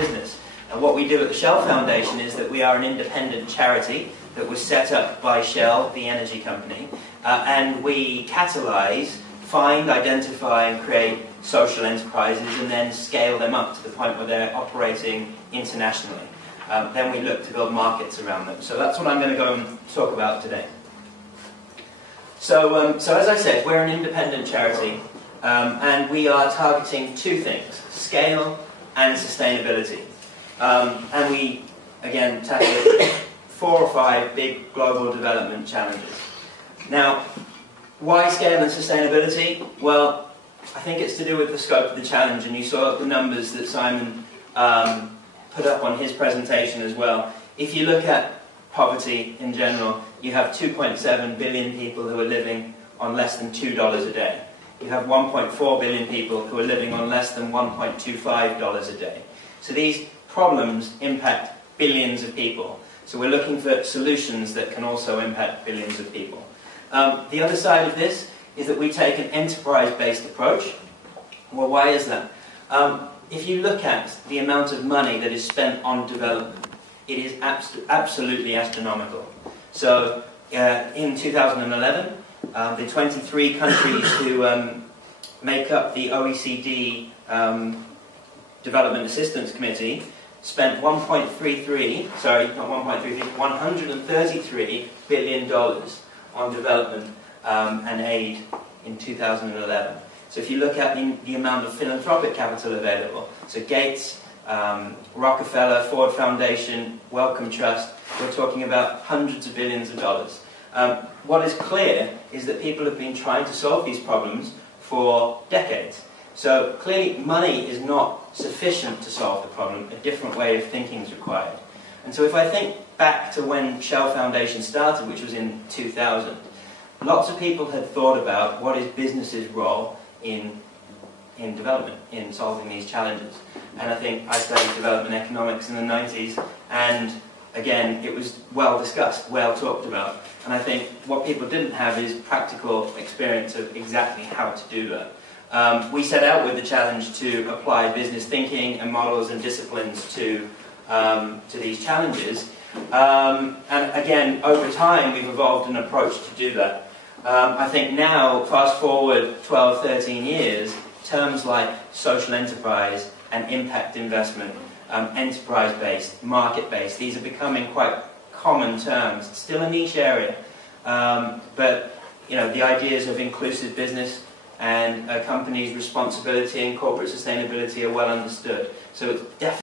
business. And what we do at the Shell Foundation is that we are an independent charity that was set up by Shell, the energy company, and we catalyse, find, identify and create social enterprises and then scale them up to the point where they're operating internationally. Then we look to build markets around them. So that's what I'm going to go and talk about today. So as I said, we're an independent charity and we are targeting two things: scale and sustainability. And we, again, tackle 4 or 5 big global development challenges. Now, why scale and sustainability? Well, I think it's to do with the scope of the challenge, and you saw the numbers that Simon put up on his presentation as well. If you look at poverty in general, you have 2.7 billion people who are living on less than $2 a day. You have 1.4 billion people who are living on less than $1.25 a day. So these problems impact billions of people. So we're looking for solutions that can also impact billions of people. The other side of this is that we take an enterprise-based approach. Well, why is that? If you look at the amount of money that is spent on development, it is absolutely astronomical. So in 2011, the 23 countries who make up the OECD Development Assistance Committee spent $133 billion on development and aid in 2011. So if you look at the amount of philanthropic capital available, so Gates, Rockefeller, Ford Foundation, Wellcome Trust, we're talking about hundreds of billions of dollars. What is clear is that people have been trying to solve these problems for decades. So clearly money is not sufficient to solve the problem. A different way of thinking is required. And so if I think back to when Shell Foundation started, which was in 2000, lots of people had thought about what is business's role in development, in solving these challenges. And I think I studied development economics in the 90s, and again, it was well discussed, well talked about. And I think what people didn't have is practical experience of exactly how to do that. We set out with the challenge to apply business thinking and models and disciplines to these challenges. And again, over time, we've evolved an approach to do that. I think now, fast forward 12, 13 years, terms like social enterprise and impact investment, enterprise-based, market-based, these are becoming quite common terms. It's still a niche area, but the ideas of inclusive business and a company's responsibility and corporate sustainability are well understood. So it's definitely